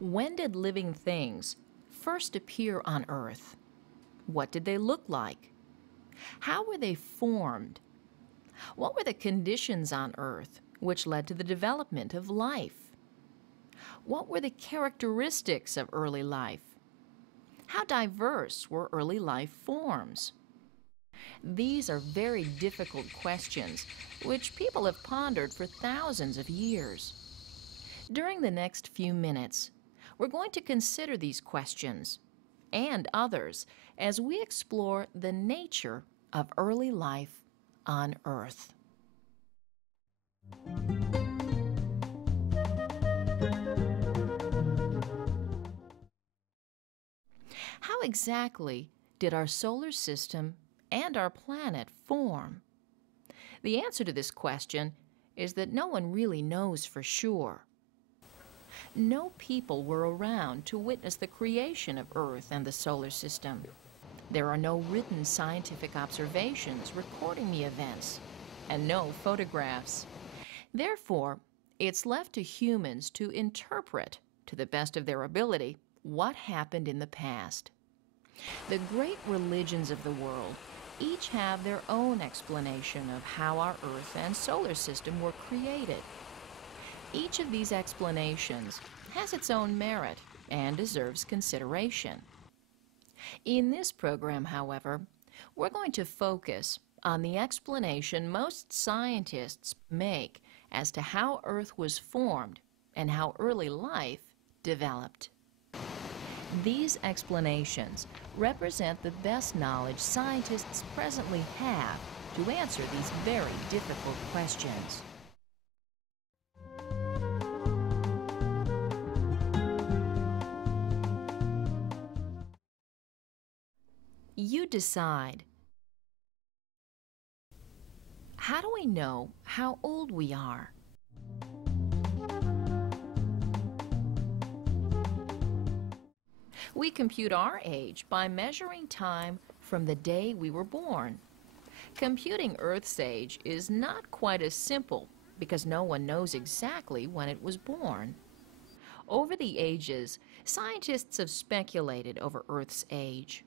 When did living things first appear on Earth? What did they look like? How were they formed? What were the conditions on Earth which led to the development of life? What were the characteristics of early life? How diverse were early life forms? These are very difficult questions which people have pondered for thousands of years. During the next few minutes, we're going to consider these questions and others as we explore the nature of early life on Earth. How exactly did our solar system and our planet form? The answer to this question is that no one really knows for sure. No people were around to witness the creation of Earth and the solar system. There are no written scientific observations recording the events, and no photographs. Therefore, it's left to humans to interpret, to the best of their ability, what happened in the past. The great religions of the world each have their own explanation of how our Earth and solar system were created. Each of these explanations has its own merit and deserves consideration. In this program, however, we're going to focus on the explanation most scientists make as to how Earth was formed and how early life developed. These explanations represent the best knowledge scientists presently have to answer these very difficult questions. You decide. How do we know how old we are? We compute our age by measuring time from the day we were born. Computing Earth's age is not quite as simple because no one knows exactly when it was born. Over the ages, scientists have speculated over Earth's age.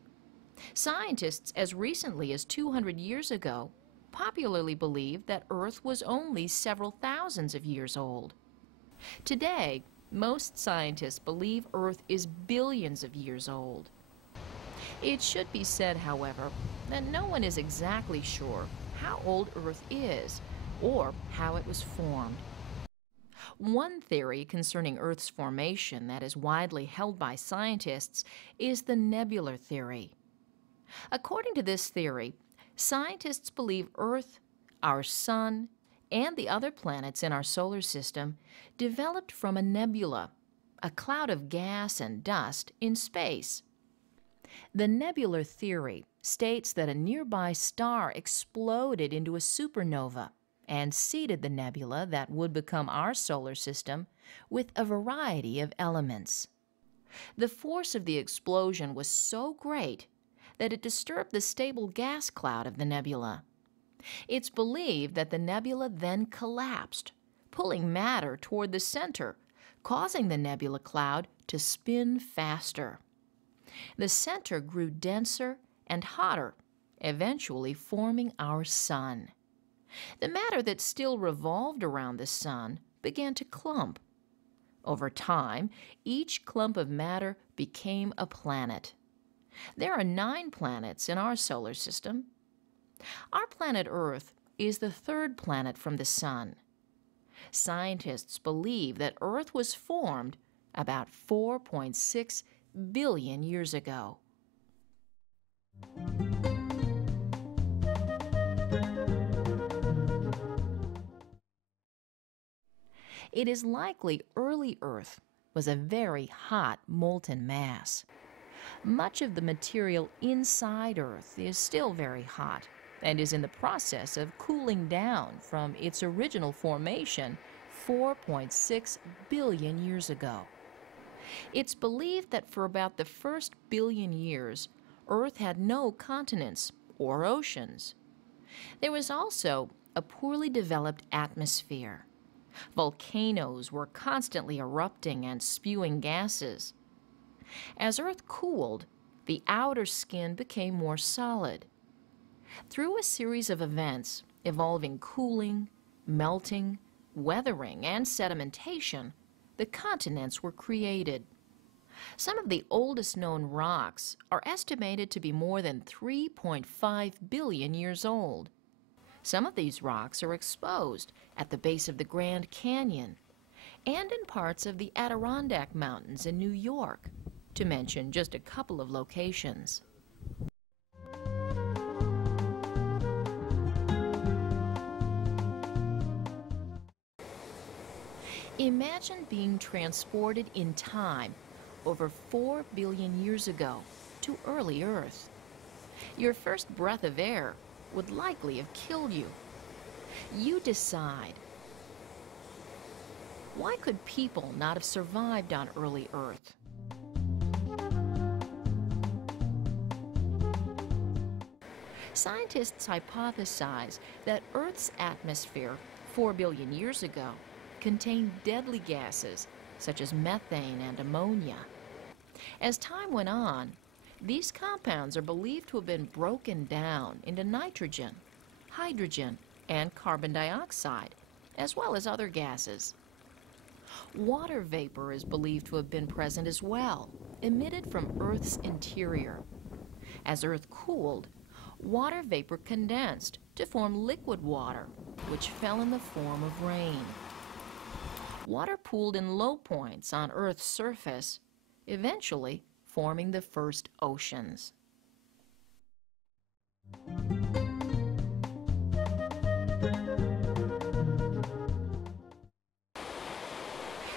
Scientists as recently as 200 years ago popularly believed that Earth was only several thousands of years old. Today, most scientists believe Earth is billions of years old. It should be said, however, that no one is exactly sure how old Earth is or how it was formed. One theory concerning Earth's formation that is widely held by scientists is the Nebular Theory. According to this theory, scientists believe Earth, our Sun, and the other planets in our solar system developed from a nebula, a cloud of gas and dust in space. The Nebular Theory states that a nearby star exploded into a supernova and seeded the nebula that would become our solar system with a variety of elements. The force of the explosion was so great that it disturbed the stable gas cloud of the nebula. It's believed that the nebula then collapsed, pulling matter toward the center, causing the nebula cloud to spin faster. The center grew denser and hotter, eventually forming our Sun. The matter that still revolved around the Sun began to clump. Over time, each clump of matter became a planet. There are 9 planets in our solar system. Our planet Earth is the 3rd planet from the Sun. Scientists believe that Earth was formed about 4.6 billion years ago. It is likely early Earth was a very hot molten mass. Much of the material inside Earth is still very hot and is in the process of cooling down from its original formation 4.6 billion years ago. It's believed that for about the first billion years, Earth had no continents or oceans. There was also a poorly developed atmosphere. Volcanoes were constantly erupting and spewing gases. As Earth cooled, the outer skin became more solid. Through a series of events involving cooling, melting, weathering, and sedimentation, the continents were created. Some of the oldest known rocks are estimated to be more than 3.5 billion years old. Some of these rocks are exposed at the base of the Grand Canyon and in parts of the Adirondack Mountains in New York, to mention just a couple of locations. Imagine being transported in time over 4 billion years ago to early Earth. Your first breath of air would likely have killed you. You decide, why could people not have survived on early Earth? Scientists hypothesize that Earth's atmosphere 4 billion years ago contained deadly gases such as methane and ammonia. As time went on, these compounds are believed to have been broken down into nitrogen, hydrogen, and carbon dioxide, as well as other gases. Water vapor is believed to have been present as well, emitted from Earth's interior. As Earth cooled, water vapor condensed to form liquid water, which fell in the form of rain. Water pooled in low points on Earth's surface, eventually forming the first oceans.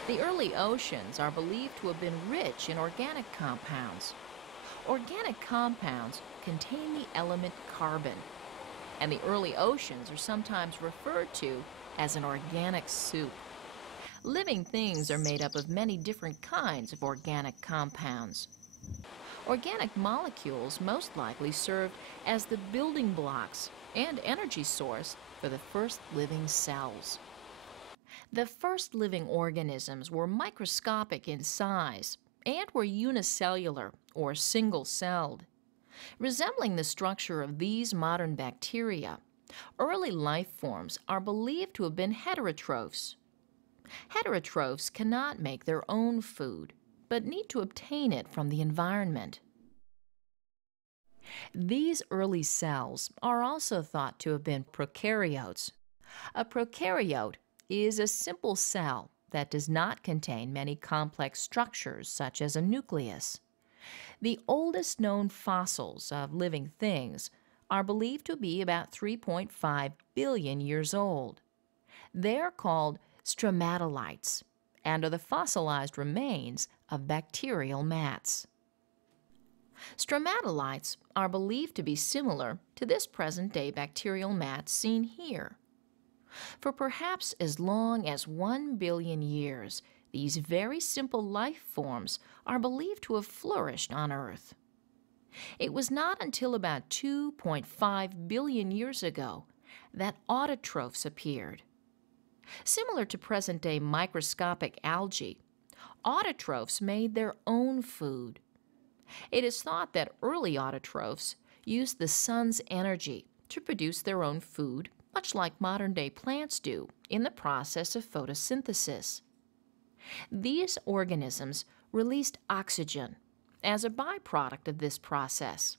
The early oceans are believed to have been rich in organic compounds. Organic compounds contain the element carbon, and the early oceans are sometimes referred to as an organic soup. Living things are made up of many different kinds of organic compounds. Organic molecules most likely served as the building blocks and energy source for the first living cells. The first living organisms were microscopic in size and were unicellular or single-celled. Resembling the structure of these modern bacteria, early life forms are believed to have been heterotrophs. Heterotrophs cannot make their own food, but need to obtain it from the environment. These early cells are also thought to have been prokaryotes. A prokaryote is a simple cell that does not contain many complex structures such as a nucleus. The oldest known fossils of living things are believed to be about 3.5 billion years old. They are called Stromatolites and are the fossilized remains of bacterial mats. Stromatolites are believed to be similar to this present-day bacterial mat seen here. For perhaps as long as 1 billion years, these very simple life forms are believed to have flourished on Earth. It was not until about 2.5 billion years ago that autotrophs appeared. Similar to present-day microscopic algae, autotrophs made their own food. It is thought that early autotrophs used the sun's energy to produce their own food, much like modern-day plants do in the process of photosynthesis. These organisms released oxygen as a byproduct of this process.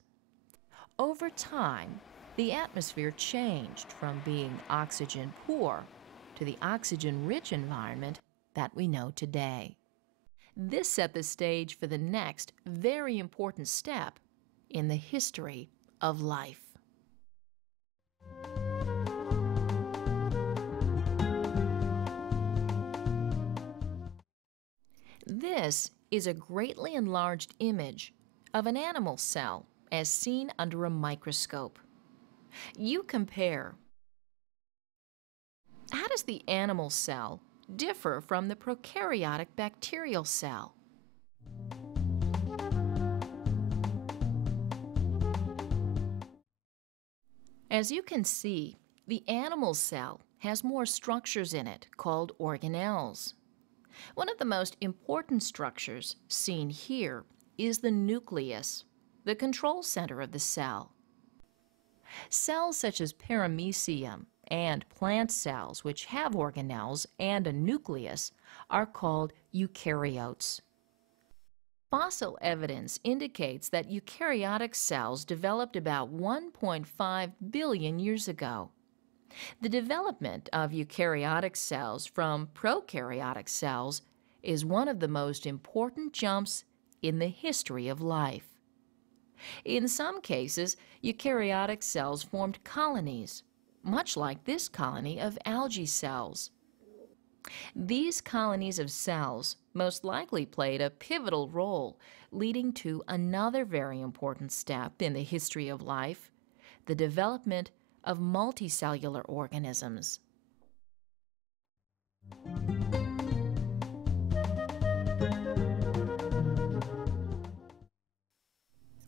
Over time, the atmosphere changed from being oxygen-poor to the oxygen-rich environment that we know today. This set the stage for the next very important step in the history of life. This is a greatly enlarged image of an animal cell as seen under a microscope. You compare. How does the animal cell differ from the prokaryotic bacterial cell? As you can see, the animal cell has more structures in it called organelles. One of the most important structures seen here is the nucleus, the control center of the cell. Cells such as paramecium and plant cells, which have organelles and a nucleus, are called eukaryotes. Fossil evidence indicates that eukaryotic cells developed about 1.5 billion years ago. The development of eukaryotic cells from prokaryotic cells is one of the most important jumps in the history of life. In some cases, eukaryotic cells formed colonies, much like this colony of algae cells. These colonies of cells most likely played a pivotal role, leading to another very important step in the history of life, the development of multicellular organisms.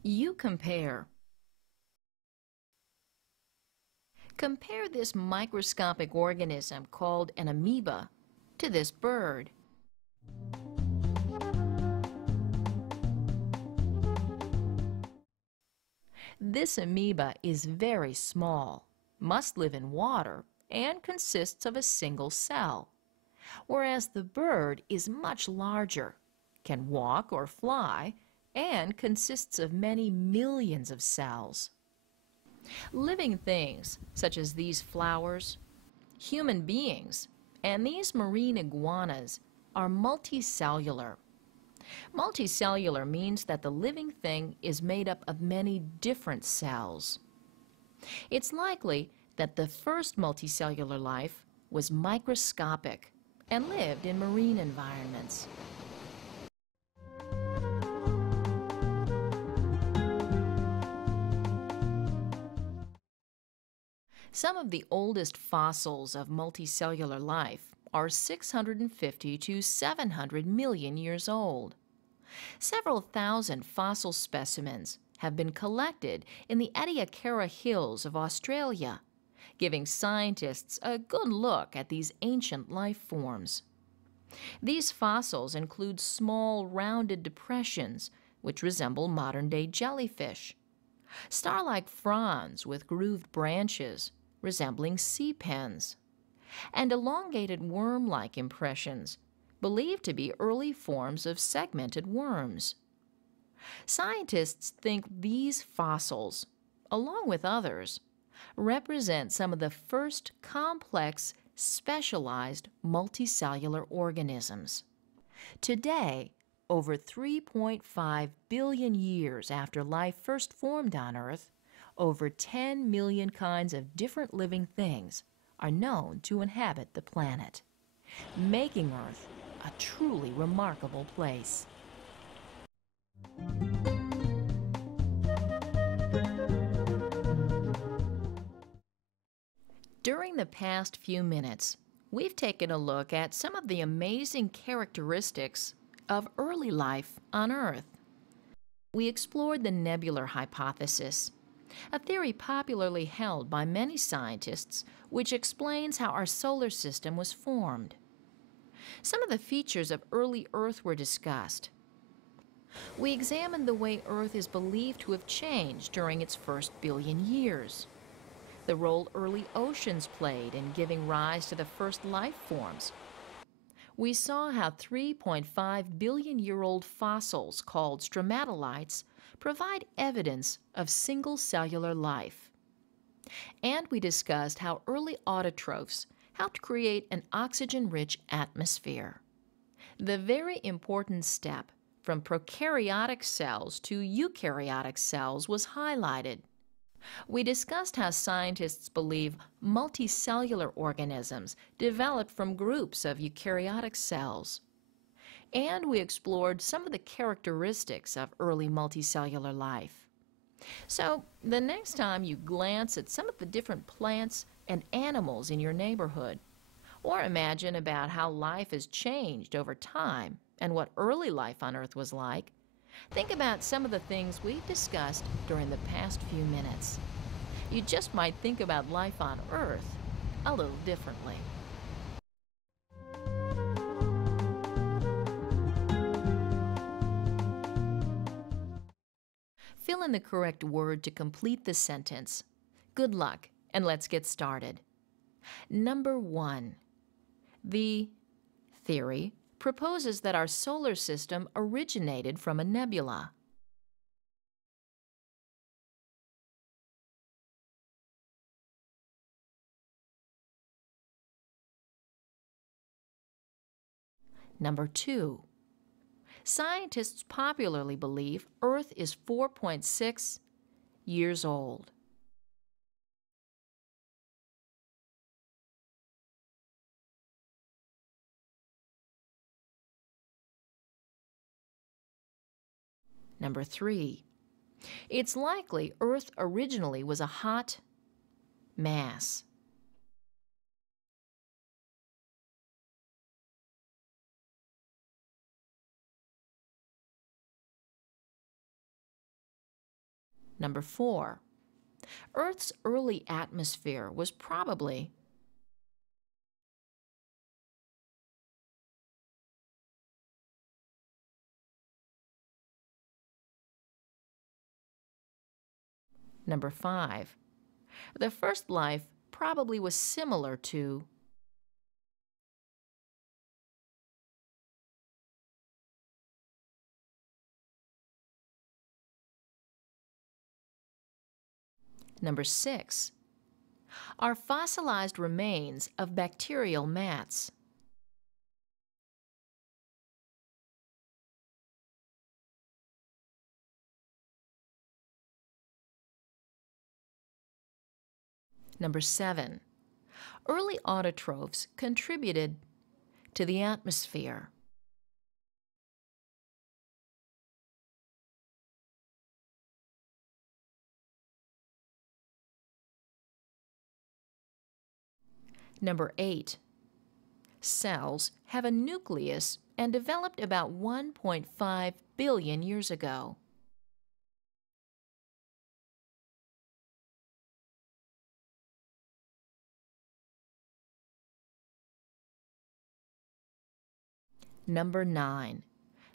You compare. Compare this microscopic organism called an amoeba to this bird. This amoeba is very small, must live in water, and consists of a single cell, whereas the bird is much larger, can walk or fly, and consists of many millions of cells. Living things, such as these flowers, human beings, and these marine iguanas, are multicellular. Multicellular means that the living thing is made up of many different cells. It's likely that the first multicellular life was microscopic and lived in marine environments. Some of the oldest fossils of multicellular life are 650 to 700 million years old. Several thousand fossil specimens have been collected in the Ediacara Hills of Australia, giving scientists a good look at these ancient life forms. These fossils include small, rounded depressions which resemble modern-day jellyfish, star-like fronds with grooved branches resembling sea pens, and elongated worm-like impressions believed to be early forms of segmented worms. Scientists think these fossils, along with others, represent some of the first complex, specialized multicellular organisms. Today, over 3.5 billion years after life first formed on Earth, over 10 million kinds of different living things are known to inhabit the planet, making Earth a truly remarkable place. During the past few minutes, we've taken a look at some of the amazing characteristics of early life on Earth. We explored the nebular hypothesis, a theory popularly held by many scientists which explains how our solar system was formed. Some of the features of early Earth were discussed. We examined the way Earth is believed to have changed during its first billion years, the role early oceans played in giving rise to the first life forms. We saw how 3.5 billion-year-old fossils called stromatolites provide evidence of single-cellular life. And we discussed how early autotrophs helped create an oxygen-rich atmosphere. The very important step from prokaryotic cells to eukaryotic cells was highlighted. We discussed how scientists believe multicellular organisms developed from groups of eukaryotic cells. And we explored some of the characteristics of early multicellular life. So, the next time you glance at some of the different plants and animals in your neighborhood, or imagine about how life has changed over time and what early life on Earth was like, think about some of the things we've discussed during the past few minutes. You just might think about life on Earth a little differently. Fill in the correct word to complete the sentence. Good luck, and let's get started. Number 1. The theory proposes that our solar system originated from a nebula. Number 2. Scientists popularly believe Earth is 4.6 years old. Number 3. It's likely Earth originally was a hot mass. Number 4. Earth's early atmosphere was probably Number 5. The first life probably was similar to Number 6. Are fossilized remains of bacterial mats. Number 7. Early autotrophs contributed to the atmosphere. Number 8. Cells have a nucleus and developed about 1.5 billion years ago. Number 9.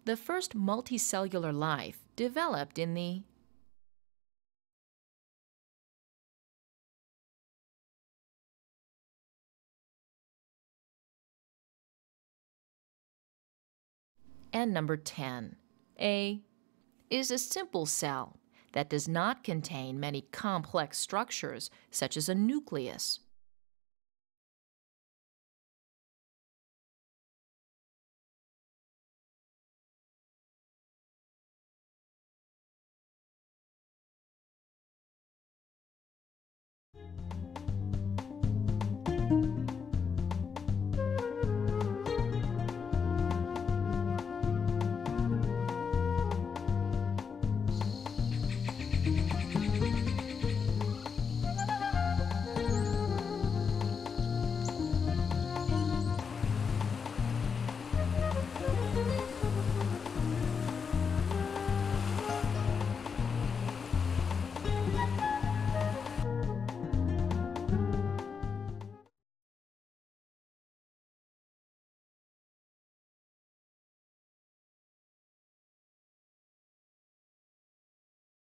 The first multicellular life developed in the And number 10. Is a simple cell that does not contain many complex structures such as a nucleus.